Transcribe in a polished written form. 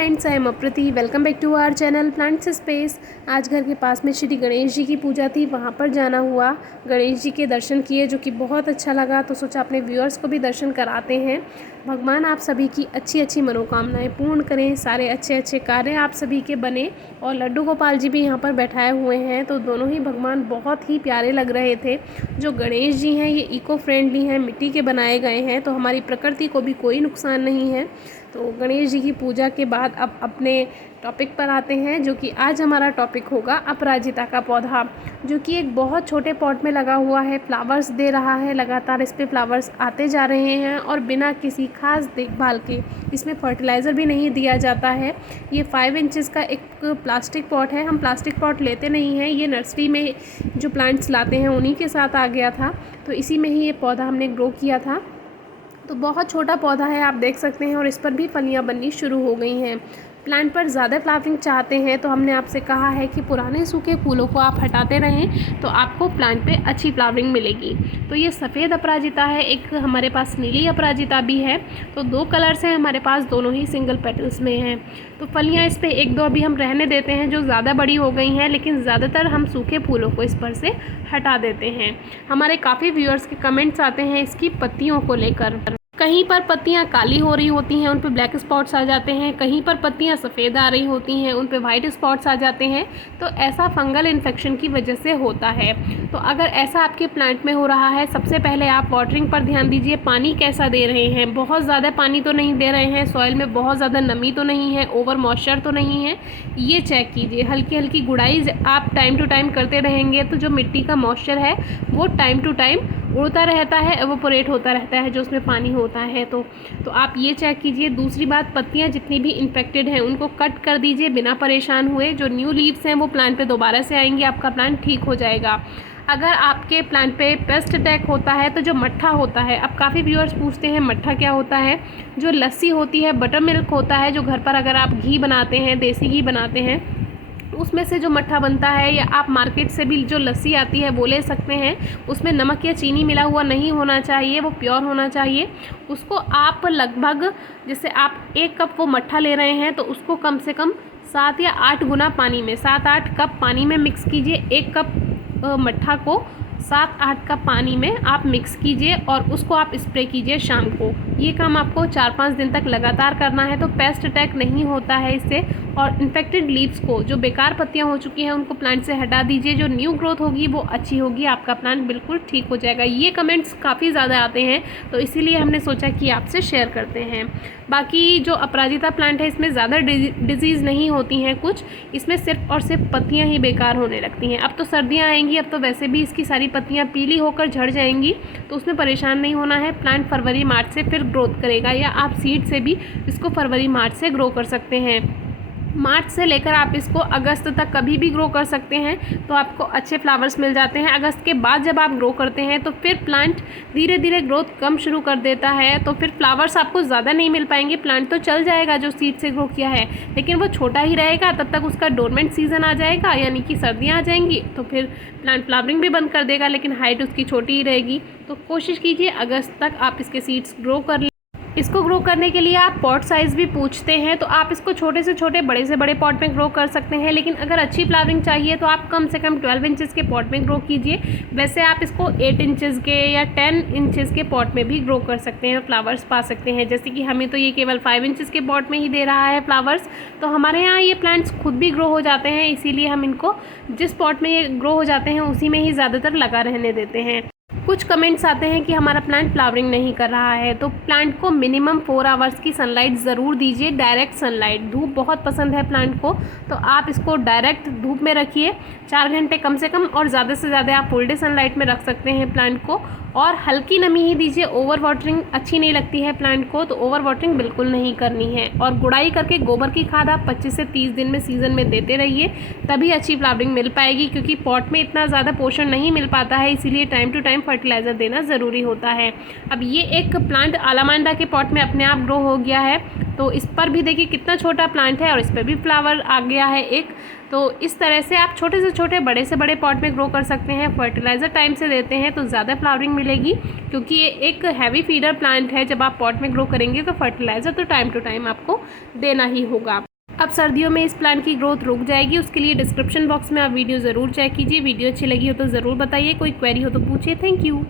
Friends, I am Aprati. Welcome back to our channel plants space. आज घर के पास में श्री गणेश जी की पूजा थी, वहाँ पर जाना हुआ। गणेश जी के दर्शन किए जो कि बहुत अच्छा लगा, तो सोचा अपने व्यूअर्स को भी दर्शन कराते हैं। भगवान आप सभी की अच्छी अच्छी मनोकामनाएं पूर्ण करें, सारे अच्छे अच्छे कार्य आप सभी के बने। और लड्डू गोपाल जी भी यहाँ पर बैठाए हुए हैं, तो दोनों ही भगवान बहुत ही प्यारे लग रहे थे। जो गणेश जी हैं ये इको फ्रेंडली हैं, मिट्टी के बनाए गए हैं, तो हमारी प्रकृति को भी कोई नुकसान नहीं है। तो गणेश जी की पूजा के बाद अब अपने टॉपिक पर आते हैं, जो कि आज हमारा टॉपिक होगा अपराजिता का पौधा, जो कि एक बहुत छोटे पॉट में लगा हुआ है, फ्लावर्स दे रहा है। लगातार इस पे फ्लावर्स आते जा रहे हैं और बिना किसी खास देखभाल के। इसमें फर्टिलाइज़र भी नहीं दिया जाता है। ये 5 इंचेस का एक प्लास्टिक पॉट है। हम प्लास्टिक पॉट लेते नहीं हैं, ये नर्सरी में जो प्लांट्स लाते हैं उन्हीं के साथ आ गया था, तो इसी में ही ये पौधा हमने ग्रो किया था। तो बहुत छोटा पौधा है, आप देख सकते हैं, और इस पर भी फलियां बननी शुरू हो गई हैं। प्लांट पर ज़्यादा फ्लावरिंग चाहते हैं तो हमने आपसे कहा है कि पुराने सूखे फूलों को आप हटाते रहें, तो आपको प्लांट पे अच्छी फ्लावरिंग मिलेगी। तो ये सफ़ेद अपराजिता है, एक हमारे पास नीली अपराजिता भी है। तो 2 कलर्स हैं हमारे पास, दोनों ही सिंगल पेटल्स में हैं। तो फलियाँ इस पर 1-2 अभी हम रहने देते हैं, जो ज़्यादा बड़ी हो गई हैं, लेकिन ज़्यादातर हम सूखे फूलों को इस पर से हटा देते हैं। हमारे काफ़ी व्यूअर्स के कमेंट्स आते हैं इसकी पत्तियों को लेकर। कहीं पर पत्तियां काली हो रही होती हैं, उन पे ब्लैक स्पॉट्स आ जाते हैं। कहीं पर पत्तियां सफ़ेद आ रही होती हैं, उन पे वाइट स्पॉट्स आ जाते हैं। तो ऐसा फंगल इन्फेक्शन की वजह से होता है। तो अगर ऐसा आपके प्लांट में हो रहा है, सबसे पहले आप वाटरिंग पर ध्यान दीजिए। पानी कैसा दे रहे हैं, बहुत ज़्यादा पानी तो नहीं दे रहे हैं, सॉइल में बहुत ज़्यादा नमी तो नहीं है, ओवर मॉइस्चर तो नहीं है, ये चेक कीजिए। हल्की हल्की गुड़ाई आप टाइम टू टाइम करते रहेंगे तो जो मिट्टी का मॉइस्चर है वो टाइम टू टाइम उड़ता रहता है, एवोपोरेट होता रहता है जो उसमें पानी होता है। तो आप ये चेक कीजिए। दूसरी बात, पत्तियां जितनी भी इन्फेक्टेड हैं उनको कट कर दीजिए बिना परेशान हुए। जो न्यू लीव्स हैं वो प्लांट पे दोबारा से आएंगी, आपका प्लांट ठीक हो जाएगा। अगर आपके प्लांट पे पेस्ट अटैक होता है तो जो मट्ठा होता है, अब काफ़ी व्यूअर्स पूछते हैं मट्ठा क्या होता है। जो लस्सी होती है, बटर मिल्क होता है, जो घर पर अगर आप घी बनाते हैं, देसी घी बनाते हैं, उसमें से जो मट्ठा बनता है, या आप मार्केट से भी जो लस्सी आती है वो ले सकते हैं। उसमें नमक या चीनी मिला हुआ नहीं होना चाहिए, वो प्योर होना चाहिए। उसको आप लगभग, जैसे आप 1 कप वो मट्ठा ले रहे हैं तो उसको कम से कम 7 या 8 गुना पानी में, 7-8 कप पानी में मिक्स कीजिए। 1 कप मट्ठा को 7-8 कप पानी में आप मिक्स कीजिए और उसको आप स्प्रे कीजिए शाम को। ये काम आपको 4-5 दिन तक लगातार करना है, तो पेस्ट अटैक नहीं होता है इससे। और इन्फेक्टेड लीव्स को, जो बेकार पत्तियां हो चुकी हैं, उनको प्लांट से हटा दीजिए। जो न्यू ग्रोथ होगी वो अच्छी होगी, आपका प्लांट बिल्कुल ठीक हो जाएगा। ये कमेंट्स काफ़ी ज़्यादा आते हैं, तो इसीलिए हमने सोचा कि आपसे शेयर करते हैं। बाकी जो अपराजिता प्लांट है, इसमें ज़्यादा डिजीज़ नहीं होती हैं कुछ, इसमें सिर्फ और सिर्फ पत्तियाँ ही बेकार होने लगती हैं। अब तो सर्दियाँ आएंगी, अब तो वैसे भी इसकी सारी पत्तियाँ पीली होकर झड़ जाएंगी, तो उसमें परेशान नहीं होना है। प्लांट फरवरी-मार्च से फिर ग्रोथ करेगा, या आप सीड से भी इसको फरवरी-मार्च से ग्रो कर सकते हैं। मार्च से लेकर आप इसको अगस्त तक कभी भी ग्रो कर सकते हैं, तो आपको अच्छे फ्लावर्स मिल जाते हैं। अगस्त के बाद जब आप ग्रो करते हैं तो फिर प्लांट धीरे धीरे ग्रोथ कम शुरू कर देता है, तो फिर फ्लावर्स आपको ज़्यादा नहीं मिल पाएंगे। प्लांट तो चल जाएगा जो सीड से ग्रो किया है, लेकिन वो छोटा ही रहेगा। तब तक उसका डोरमेंट सीजन आ जाएगा, यानी कि सर्दियाँ आ जाएंगी, तो फिर प्लांट फ्लावरिंग भी बंद कर देगा, लेकिन हाइट उसकी छोटी ही रहेगी। तो कोशिश कीजिए अगस्त तक आप इसके सीड्स ग्रो कर लें। इसको ग्रो करने के लिए आप पॉट साइज़ भी पूछते हैं, तो आप इसको छोटे से छोटे, बड़े से बड़े पॉट में ग्रो कर सकते हैं। लेकिन अगर अच्छी फ्लावरिंग चाहिए तो आप कम से कम 12 इंचेस के पॉट में ग्रो कीजिए। वैसे आप इसको 8 इंचेस के या 10 इंचेस के पॉट में भी ग्रो कर सकते हैं, फ्लावर्स पा सकते हैं। जैसे कि हमें तो ये केवल 5 इंचेस के पॉट में ही दे रहा है फ्लावर्स, तो हमारे यहाँ ये प्लांट्स खुद भी ग्रो हो जाते हैं। इसीलिए हम इनको जिस पॉट में ये ग्रो हो जाते हैं उसी में ही ज़्यादातर लगा रहने देते हैं। कुछ कमेंट्स आते हैं कि हमारा प्लांट फ्लावरिंग नहीं कर रहा है, तो प्लांट को मिनिमम 4 आवर्स की सनलाइट ज़रूर दीजिए, डायरेक्ट सनलाइट। धूप बहुत पसंद है प्लांट को, तो आप इसको डायरेक्ट धूप में रखिए 4 घंटे कम से कम, और ज़्यादा से ज़्यादा आप फुल डे सनलाइट में रख सकते हैं प्लांट को। और हल्की नमी ही दीजिए, ओवर वाटरिंग अच्छी नहीं लगती है प्लांट को, तो ओवर वाटरिंग बिल्कुल नहीं करनी है। और गुड़ाई करके गोबर की खाद आप 25 से 30 दिन में सीज़न में देते रहिए, तभी अच्छी फ्लावरिंग मिल पाएगी। क्योंकि पॉट में इतना ज़्यादा पोषण नहीं मिल पाता है, इसीलिए टाइम टू टाइम फर्टिलाइज़र देना ज़रूरी होता है। अब ये एक प्लांट अलामांडा के पॉट में अपने आप ग्रो हो गया है, तो इस पर भी देखिए कितना छोटा प्लांट है, और इस पर भी फ्लावर आ गया है एक। तो इस तरह से आप छोटे से छोटे, बड़े से बड़े पॉट में ग्रो कर सकते हैं। फर्टिलाइज़र टाइम से देते हैं तो ज़्यादा फ्लावरिंग मिलेगी, क्योंकि ये एक हैवी फीडर प्लांट है। जब आप पॉट में ग्रो करेंगे तो फर्टिलाइज़र तो टाइम टू टाइम आपको देना ही होगा। अब सर्दियों में इस प्लांट की ग्रोथ रुक जाएगी, उसके लिए डिस्क्रिप्शन बॉक्स में आप वीडियो ज़रूर चेक कीजिए। वीडियो अच्छी लगी हो तो ज़रूर बताइए, कोई क्वेरी हो तो पूछिए। Thank you.